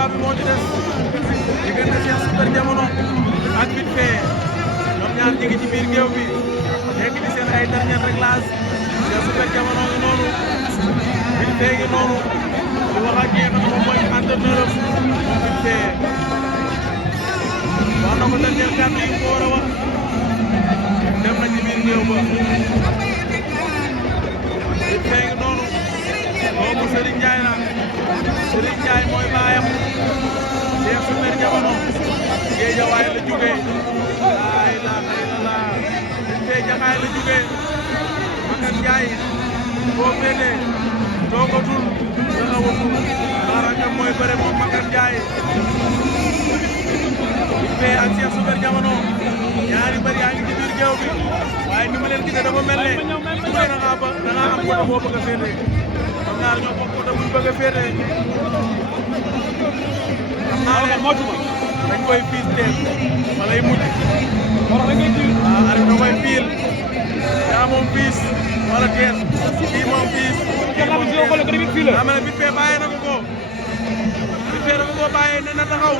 combat bi moo ci des diggante Cheikh Super Diamono ak Vite Fait ñoom ñaar ñi ngi ci biir géew bi nekk di seen ay dernier réglage Cheikh Super Diamono ngi noonu Vite Fait ngi noonu di wax ak ñi nga xam ne moom mooy entraîneur am Vite Fait wax na ko dernier kàddu yi ko war a wax dem na ci biir géew ba Vite Fait ngi noonu doomu Serigne Ndiaye la Serigne Ndiaye mooy baayam Cheikh Super Diamono Géejawaay la jógee laa ilaaha illallaah Vite Fait Jaxaay la jógee Makan Ndiaye boo féetee toogatul taxawatul xaaral mooy bëre moom Makan Ndiaye Vite Fait ak Cheikh Super Diamono ñaari mbër yaa ngi ci biir géew bi waaye ni ma leen gisee dafa mel ne ku ne da ngaa am côté boo bëgg a féetee xam naa ñoo bokk côté buñ bëgg a féetee xam naa ne dañ koy fiis teem fa lay mujj waaw arrêté da koy fiil yaa moom fiis wala tees kii moom fiis kii moom tees daa mel ne Vite Fait bàyyee na ko Vite Fait dafa ko bàyyee ne na taxaw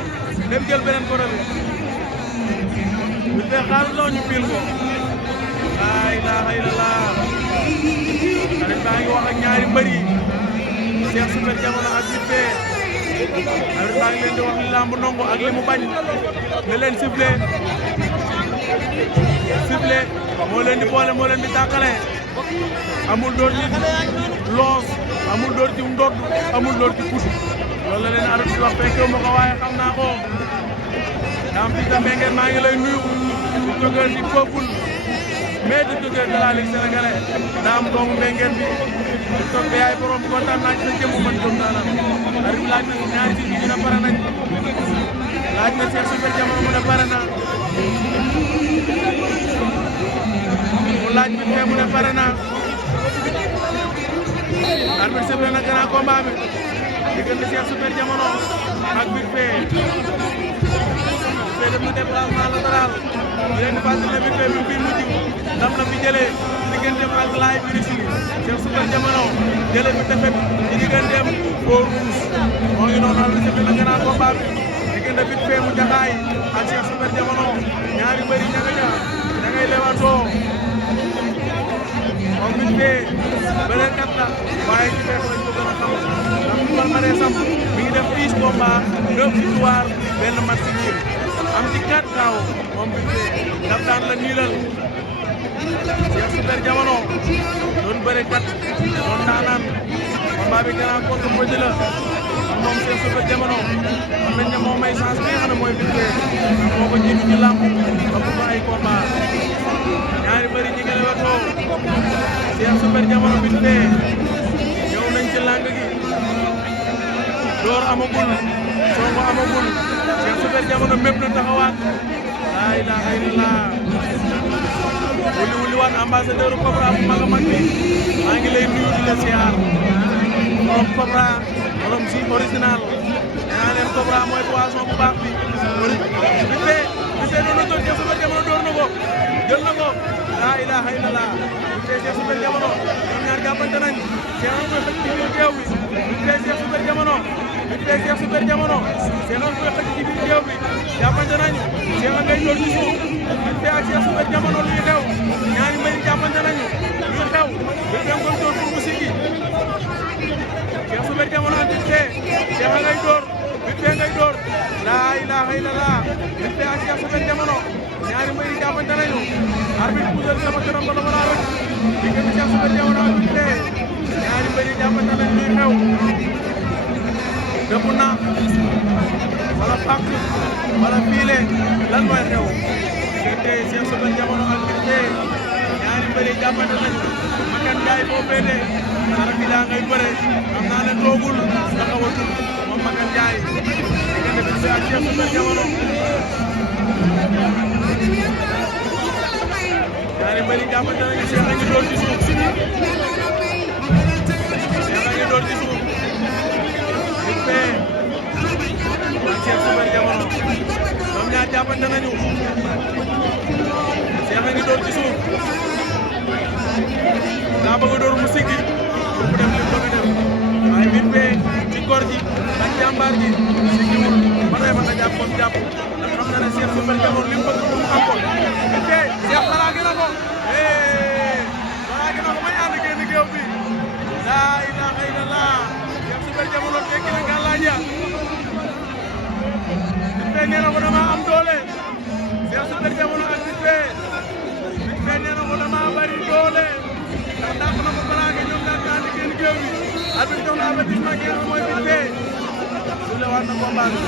dem jël beneen côté bi Vite Fait xaaral loo ñu fiil ko laa ilaaha illallaah arrêté baa ngi wax ak ñaari mbër yi Cheikh Super Diamono ak Vite Fait arbitre baa ngi leen di wax li lamb nongo ak li mu bañ ne leen sifflé moo leen di boole moo leen di tàqale amul door ci loos amul door ci ndodd amul door ci kut loolu la leen arbitre di wax fekkee ma ko waaye xam naa ko daam fi tambe ngeen maa ngi lay nuyu di jógee ci peuple mais di jógee de la Ligue sénégalaise daam doomu mbengeen bi di toog ba yaay borom kontaan naa ci sa jëmm man gëm naa la arbitre laaj na ñaari ci ñu ne pare nañ laaj na Cheikh Super Diamono mu ne pare na mu laaj Vite Fait mu ne pare na arbitre sifflé na grand combat bi diggante Cheikh Super Diamono ak Vite Fait def na déplacement latéral di leen di fàttali ne Vite Fait bi fii mujj ndam la fi jëlee digganteem ak laay birisi Cheikh Super Diamono jëlee fi defet ci digganteem Feu Rouge moo ngi noonu arbitre sifflé na grand combat bi diggante Vite Fait mu Jaxaay ak Cheikh Super Diamono ñaari mbëri ña ngay lewantoo moom Vite Fait bërekat la waaye ci xeex lañ ko gën a xam ndax ci palmarèsam mi ngi def 10 combats 9 victoires benn match nul am ci 4 KO moom Vite Fait daf daan la niilal Cheikh Super Diamono doon bërekat doon daanaan combat bi grand contre petit la moom Cheikh Super Diamono xam nañ ne moo may chance bi nga xam ne mooy Vite Fait moo ko jiitu ci làmb ba mu ay combat ñaari bëri ñi ngi lewatoo Cheikh Super Diamono Vite Fait ñëw nañ ci làng gi door amagul songo amagul Cheikh Super Diamono mépp na taxawaat laa ilaaha illallaah wuli waat ambassadeur Cobra bu mag a mag bi maa ngi lay nuyu di la siyaar borom Cobra borom si original nee leen Cobra mooy poisson bu baax bi Vite Fait doon na doon Cheikh Super Diamono door na ko jël na ko laa ilaaha illallaah Vite Fait Cheikh Super Diamono ñoom ñaar jàppante nañ Cheikh a koy xëcc ci biir géew bi Vite Fait Cheikh Super Diamono Vite Fait Cheikh Super Diamono Cheikh a koy xëcc ci biir géew bi jàppante nañu Cheikh a ngay door ci suuf Vite Fait ak Cheikh Super Diamono luy xew ñaari mbir yi jàppante nañu luy xew Vite Fait koy door pour mu siggi Cheikh Super Diamono ak Vite Fait Cheikh a ngay door Vite Fait ngay door laa ilaaha illallaah Vite Fait ak Cheikh Super Diamono ñaari mbir yi jàppante nañu arbitre puusal sama këram ba dama laa rek diggante Cheikh Super Diamono ak Vite Fait ñaari mbir yi jàppante nañu luy xew dëpp na wala pàcc wala fiile lan mooy xew diggante Cheikh Super Diamono ak Vite Fait ñaari mbir yi jàppante nañu Makan Ndiaye boo féete sara bi daa ngay bëre xam naa ne toogul taxawatul moom Makan Ndiaye diggante Vite Fait ak Cheikh Super Diamono ñaari mbër yi jàppante nañu Cheikh a ngi door ci suuf Cheikh a ngi door ci suuf Vite Fait ak Cheikh Super Diamono ñoom ñaar jàppante nañu Cheikh a ngi door ci suuf daa bëgg a door mu siggi pour mu dem li mu bëgg a def waaye Vite Fait ci góor ji ak jàmbaar ji siggi jàpp ba mu jàpp ndax xam na ne Cheikh Super Diamono li mu bëgg mu am ko te Cheikh baraagi na ko baraagi na ko may ànd génn géew bi laa ilaha illallah Cheikh Super Diamono tekki na gàllaaja te nee na ko dama am doole Cheikh Super Diamono ak te nee na ko dama bari doole ndax dàq na ko baraagi ñoom daal di ànd génn géew bi arbitre jox na avertissement ki nga xam mooy su le waat na combat bi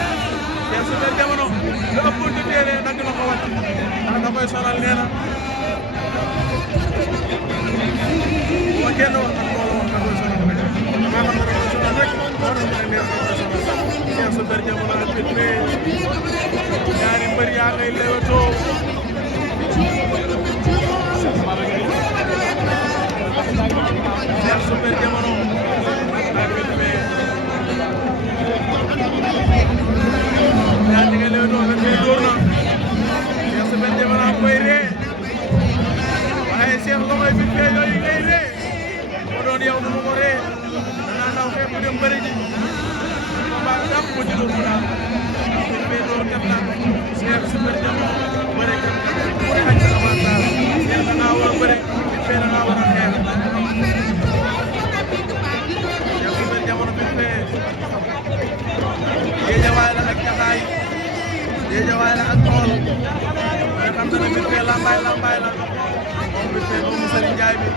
Cheikh Super Diamono lu ëppoon ci téere dagg na ko wàcc ndax da koy sonal nee na bu ma kenn wax ak loolu wax da koy sonal maa xam ne da koy sonal rek moo tax ma ne nee na da koy sonal Cheikh Super Diamono ak Bitmé ñaari mbër yaa ngay lewatoo Cheikh Super Diamono ak Bitmé yaa ngi lay doon rek ngay door na Cheikh Super Diamono am koy ree waaye Cheikh loxoy Bitmé yooyu ngay ree moo doon yow du ma ko ree danaa daw xeex mu dem bëri ji combat bi jàpp ko ci dóor mu daal Bitmé doon def na Cheikh Super Diamono bëri kat mu ne xaj na avantage Cheikh da ngaa war a bëri Bitmé da ngaa war a xeex Cheikh Super Diamono Bitmé Géejawaay la ak Jaxaay Géejawaay la ak Tool nga xam ne Bitmé lambaay la moom Bitmé doomu Serigne Ndiaye bi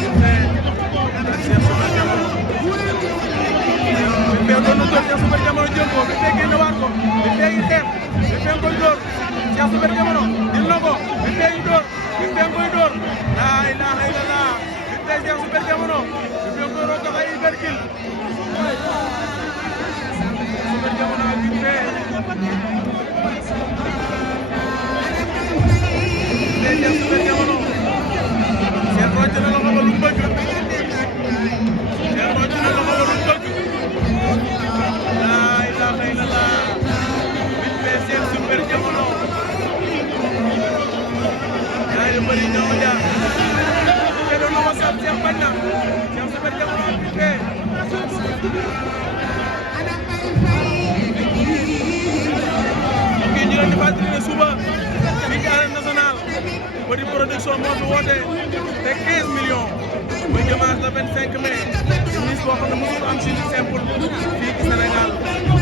Bitmé ak Cheikh Super Diamono Bitmé doon na door Cheikh Super Diamono jël ko Bitmé génn waat ko Bitmé ngi xeex Bitmé koy door Cheikh Super Diamono jël na ko Bitmé ngi door Bitmé koy door laa ilaaha illallah Bitmé Cheikh Super Diamono Bitmé koy roog ay berkil Super Diamono ak Bitmé Cheikh Super Diamono Cheikh rocc na loxo ba lu mu bëgg Cheikh rocc na loxo ba lu mu bëgg laa ilaaha illallah Bitmé Cheikh Super Diamono ñaari mbër yi ñoo jaar Bitmé doon na ko sàmm Cheikh bañ na Cheikh Super Diamono ak Bitmé kii ñu leen di fàttali ne suba fii ci arène nationale Petit Production moo fi woote te 15 millions muy dimanche le 25 mai di mise boo xam ne mosul am ci simple fii ci Sénégal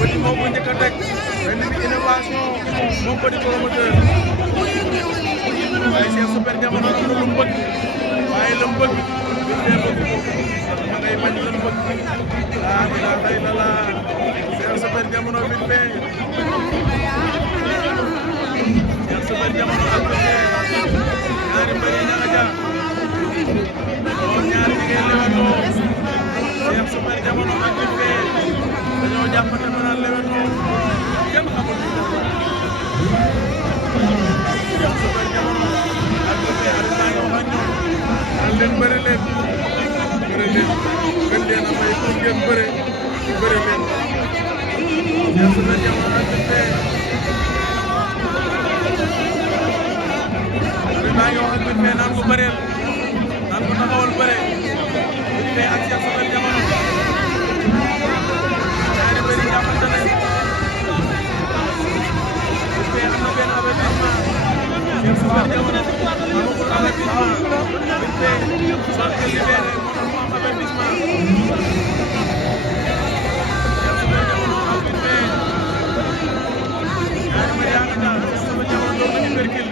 Petit moo ko njëkk a teg benn bi innovation moom Petit promoteur waaye Cheikh Super Diamono am na lu mu bëgg waaye la mu bëgg Bitmé bëgg ko ma ngay bañ la mu bëgg laa ilaaha illallah Cheikh Super Diamono Bitmé Cheikh Super Diamono ak Bitmé ñaari mbër yi ña nga ja ñoom ñaari ñi ngay lewatoo Cheikh Super Diamono ak Bitmé dañoo jàppante mën a lewatoo kenn xamul li mu Cheikh Super Diamono ak Bitmé ak maa ngi wax ak ñoom daal leen bëri leen gën leen a may pour ngeen bëri leen Cheikh Super Diamono ak Bitmé maa ngi wax ak Bitmé naan ko bëreel naan ko taxawal bëre Bitmé ak Cheikh Super Diamono ñaari bëri jàppante nañ Bitmé am na benn avertissement Cheikh Super Diamono amagul avertissement Bitmé soo ko libéré moo tax mu am avertissement Cheikh Super Diamono ak Bitmé ñaari mbër yaa ngi daal Cheikh Super Diamono doon nañu perkil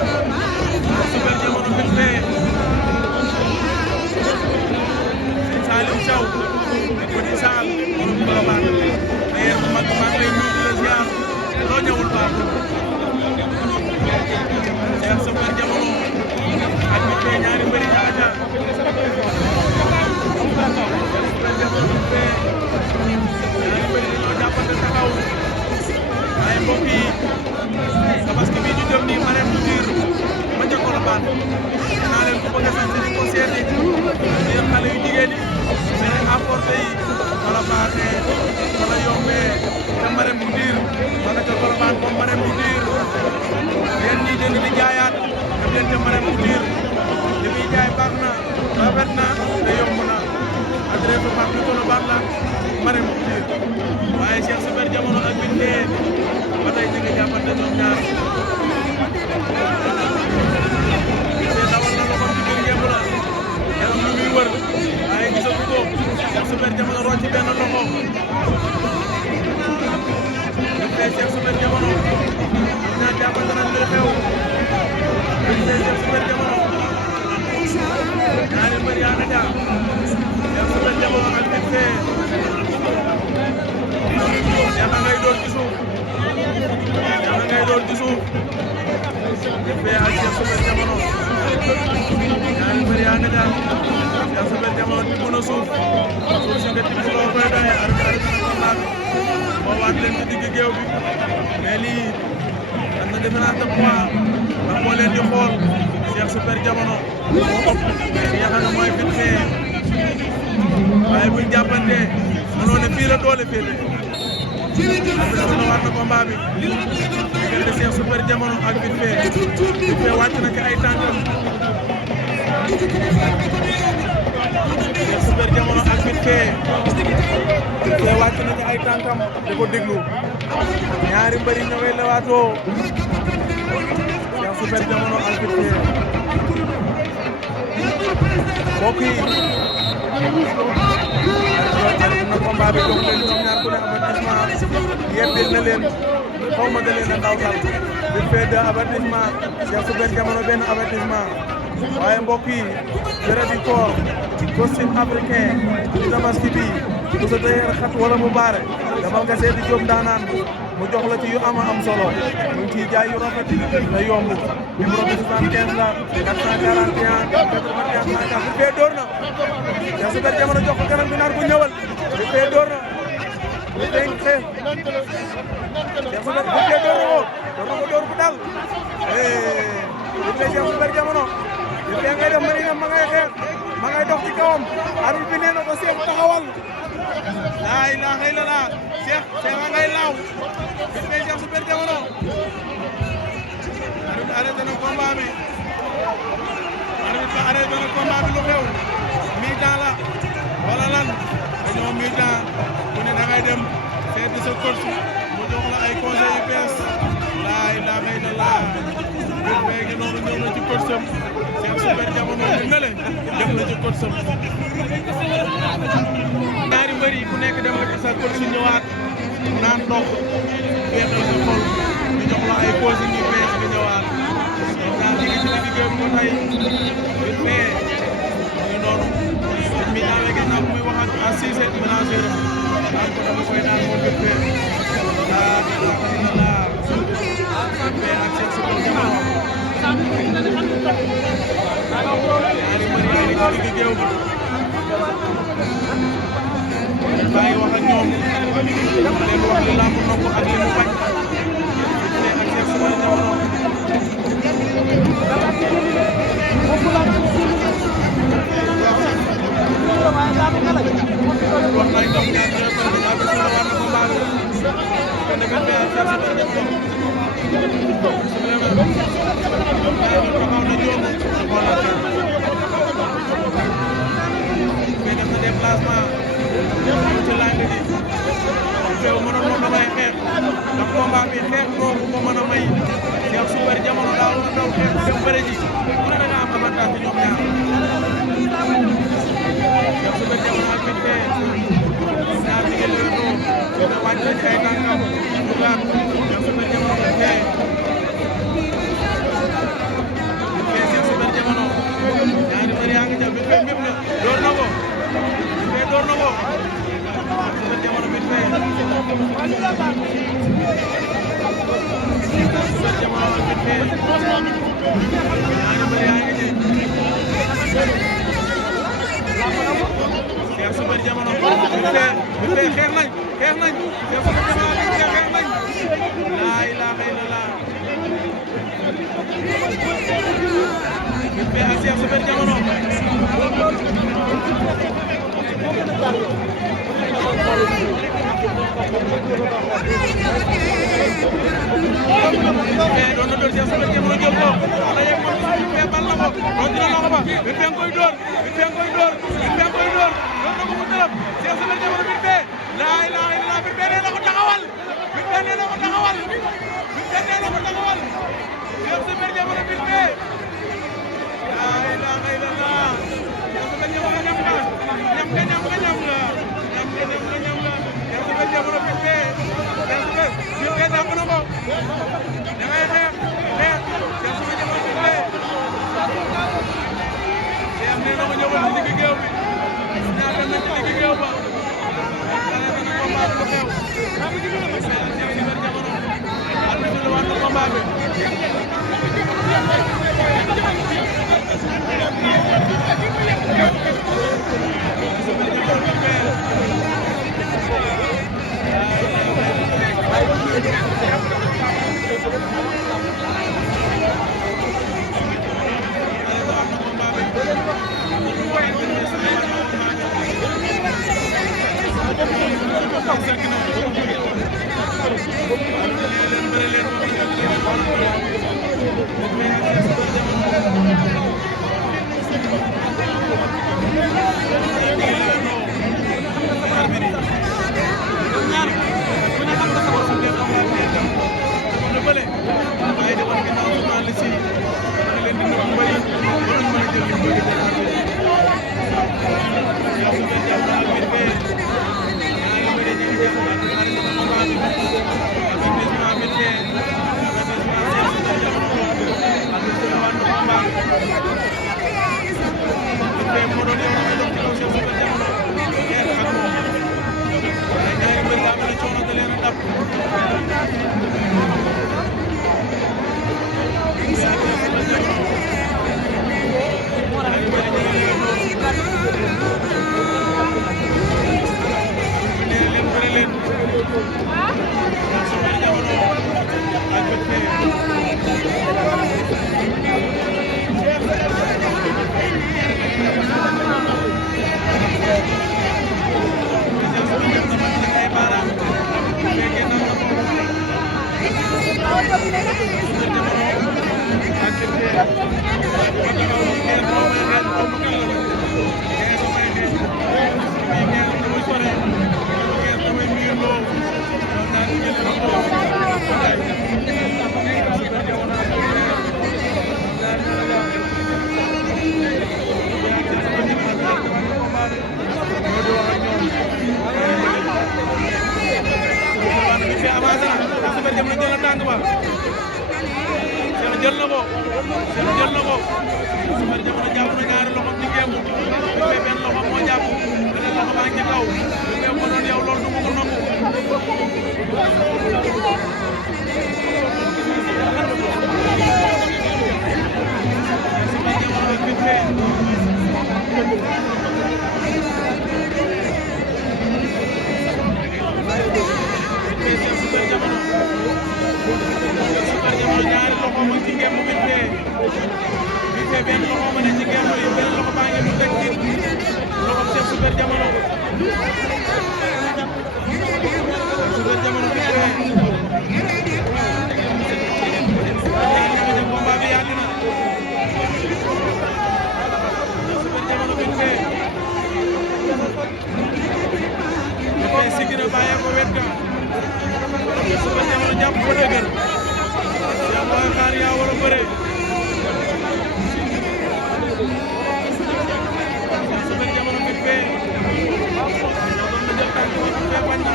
Super Diamono Bitmé Saliou Thiaw ko di saal borom Colobane maire bu mag maa ngi lay nuyu di la ziar loo ñëwul baaxul Cheikh Super Diamono ak Bitmé ñaari mbëri ñaa ja Super Diamono Bitmé ñaari mbëri ñoo jàppante taxaw waaye mbokk yi tabaski bi ñu jëm nii ma leen tuutir ma ca Colobane naa leen ko bëgg a sant di ko seeti yéen xale yu jigéen yi mais apporté yi wala baaxee wala yombee te Marème Boutir wala ca Colobane comme Marème Boutir yéen ñii jënd di jaayaat diggante Marème Couture li muy jaay baax na rafet na te yomb na adresse bu baax bi Colobane la Marème Couture waaye Cheikh Super Diamono ak Bindé ba tey ñu ngi jàppante ñoom ñaar Bindé dawal na loxo ci biir ngemb la yaram lu muy wër waaye gisagu ko Cheikh Super Diamono rocc benn loxo Bindé Cheikh Super Diamono ñoom ñaar jàppante nañ luy xew Bindé Cheikh Super Diamono ñaari mbër yaa nga jàpp Cheikh Super Diamono ak Bindé Ñaxa ngay door ci suuf Ñaxa ngay door ci suuf Bindé ak Cheikh Super Diamono ñaari mbër yaa nga jàpp Cheikh Super Diamono tibb na suuf si nga tibb loo koy doyee moo waat leen ci digg géew bi mais lii am na différence de poids ndax boo leen di xool Cheikh Super Diamono moo ëpp mais yaakaar na mooy Bindé waaye buñ jàppante mënoo ne fii la doole féete soxla waat na combat bi diggante Cheikh Super Diamono ak Bindé wàcc na ci ay tànkam Cheikh Super Diamono ak Bindé wàcc na ci ay tànkam di ko déglu ñaari mbëri ñoo ngay lewaatoo Cheikh Super Diamono ak Bindé mbokk yi na combat bi jox leen ñoom ñaar ku ne avertissement yebbil na leen xaw ma da leen a ndawtal Bindé 2 avertissement Cheikh Super Diamono benn avertissement waaye mbokk yi jërë di koor costume africain ci tabaski bi bu sa tëyeer xat wala mu baare damal nga seeti Jóob ndaanaan mu jox la ci yu am solo mu ngi ciy jaay yu rafet te yomb numéro bi 75 la 441 95 Bindé door na Cheikh Super Diamono jox ko kanam bi naan ko ñëwal Bindé door na Bindé xeex Cheikh Super Bindé door na ko door bu dal Bindé Cheikh Super Diamono Bindé ngay def mëninam ma ngay xeex ma ngay dox ci kawam arbitre bi nee na ko Cheikh taxawal laa ilaaha illallah Cheikh a ngay laaw Bindé Cheikh Super Diamono arbitre arrêté na combat bi lu xew mi-temps la wala lan dañoo mi-temps ku ne da ngay dem seeti sa coach mu jox la ay conseils yu bees laa ilaaha illallah Bindé gi noonu ñëw na ci coacham Cheikh Super Diamono bi nele def na ci coacham ñaari mbër yi ku nekk dem nga ci sa coach ñëwaat naan ndox weexal sa xol ñu jox la ay conseils yu bees nga ñëwaat ñoom ñaar ñi ngi ci liggéey bi ba tey Bindé ñu noonu mi daa wege naa muy wax ak Cissé manager naan ko dama koy naan moom Bindé laa ilaaha illallah Bindé ak Cheikh Super Diamono ñaari mbër yi nekk ci digg géew bi bàyyi wax ak ñoom leen wax li làmb nopp ak li mu bañ Bindé ak Cheikh Super Diamono wax nañ ñoom ñaar ñu ne ko ak suñu war na combat bi kon nag Bindé ak Cheikh Super Diamono taxaw na jóom xoolal mais def na déplacement ci làng ji feew mënoon moo damay xeex ndax combat bi xeex moo ko mën a may Cheikh Super Diamono daa war a daw xeex dem bëre ji ku ne da nga am avantage ñoom ñaar Cheikh Super Diamono ak Bindé ñaar ñi ngi leetoo dina wàcc ci ay tànkam dugaat Cheikh Super Diamono Bindé Cheikh Super Diamono ñaari mbër yaa ngi jàpp Bindé mépp na door na ko Bindé door na ko Super Diamono Bindé Super Diamono ak Bindé ñaari mbër yaa ngi ji Cheikh Super Diamono Bindé xeex nañ Cheikh Super Diamono ak Bindé xeex nañ laa ilaaha illallah Bindé ak Cheikh Super Diamono doon na door Cheikh Super Diamono jël ko rocc na loxo ba Vite Fe koy dóor Vite Fe koy dóor Vite Fe koy dóor doon na ko mu tërëb Cheikh Super Diamono Vite Fe laa ilaaha illallaah Vite Fe nee na ko taxawal Vite Fe nee na ko taxawal Vite Fe nee na ko taxawal Cheikh Super Diamono Vite Fe laa ilaaha illallaah Cheikh Super Diamono ñam nga Cheikh Super Diamono Vite Fe Vite Fe dàq na ko da ngay xeex Cheikh Super Diamono Vite Fe Cheikh nee na ko ñëwal ci digg géew bi ñaata na ci digg géew ba xale dana combat bu xew Cheikh Super Diamono arbitre la waat combat bi jël na ko Super Diamono jàpp na ñaari loxo ci géemu benn loxo moo jàpp beneen loxo baa ngi ci kaw bu ngeen ko doon yow loolu du ma ko nangu Super Diamono ñaari loxo ma ci géemu Vite Fe benn loxo ma ne ci géemu yi benn loxo baa ngi mu teg ci loxo Cheikh Super Diamono Super Diamono Vite Fe combat bi yàgg na Super Diamono Vite Fe Vite Fe siggi na bàyyee ko wet ga Super Diamono jàpp ko dëgër yaa ngi xaar yaa war a bëre Super Diamono Vite Fe doon na jël tànk bi Vite Fe bañ na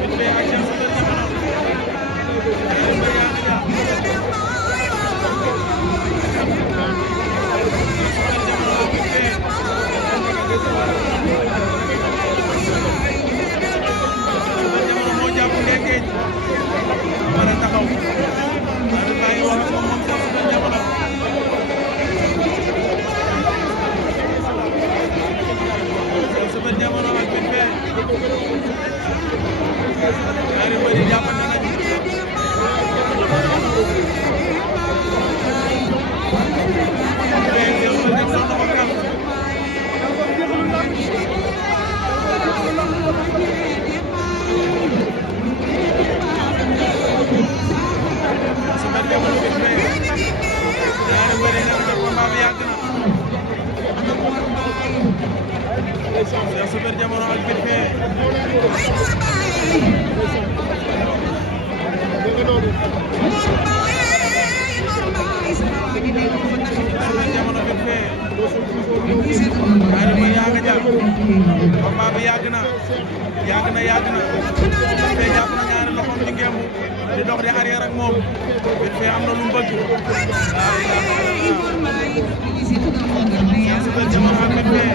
Vite Fe ak Cheikh Super Diamono moo jàpp ngeeñ war a taxaw waaye bàyyi wax ak moom Cheikh Super Diamono Cheikh Super Diamono ak Vite Fe ñaari mbër yi jàppante nañu Super Diamono Vite Fe Cheikh Super Diamono ak Vite Fait jamono Vite Fait ñaari mbër yaa nga jàpp combat bi yàgg na Vite Fait jàpp na ñaari loxoom ci ngemb di dox di arrière ak moom Vite Fait am na lu mu bëgg Cheikh Super Diamono ak Vite Fait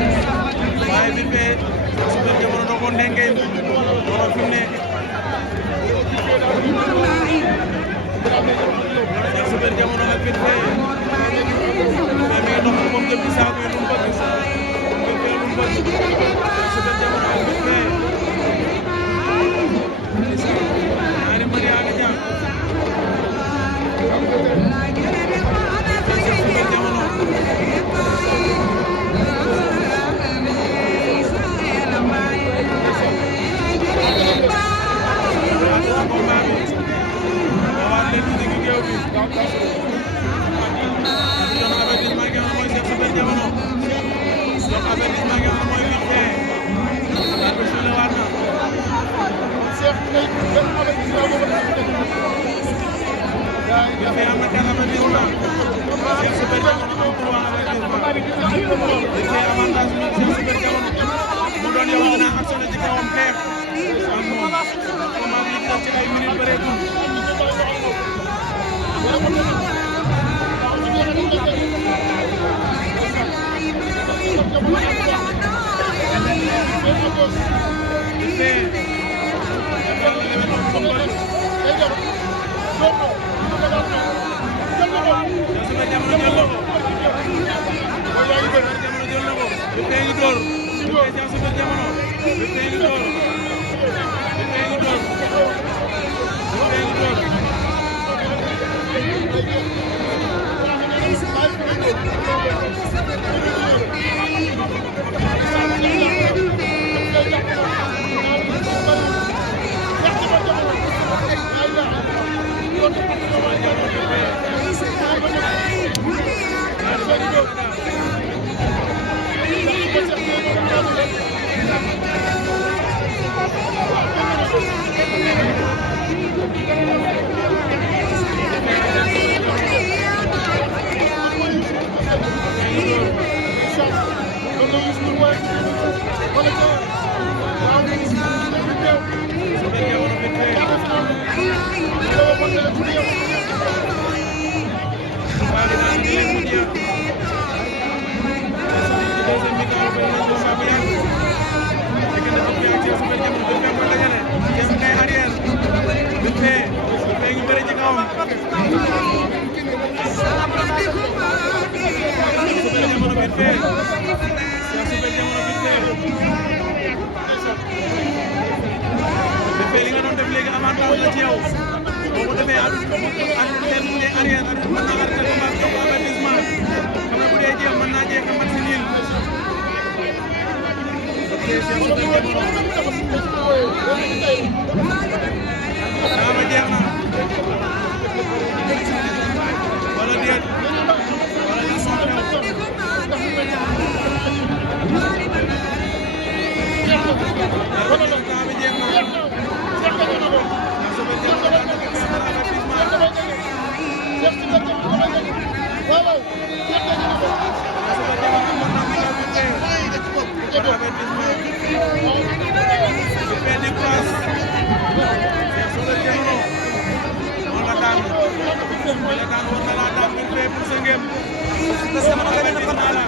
waaye Vite Fait Super Diamono doo ko ndengeen wala fi mu ne Cheikh Super Diamono ak Vite Fait mais mi ngi dox moom jëm ci saako yi lu mu bëgg Super Diamono ak Vite Fait ñaari mbër yaa ngi jàpp Super Diamono Terus sama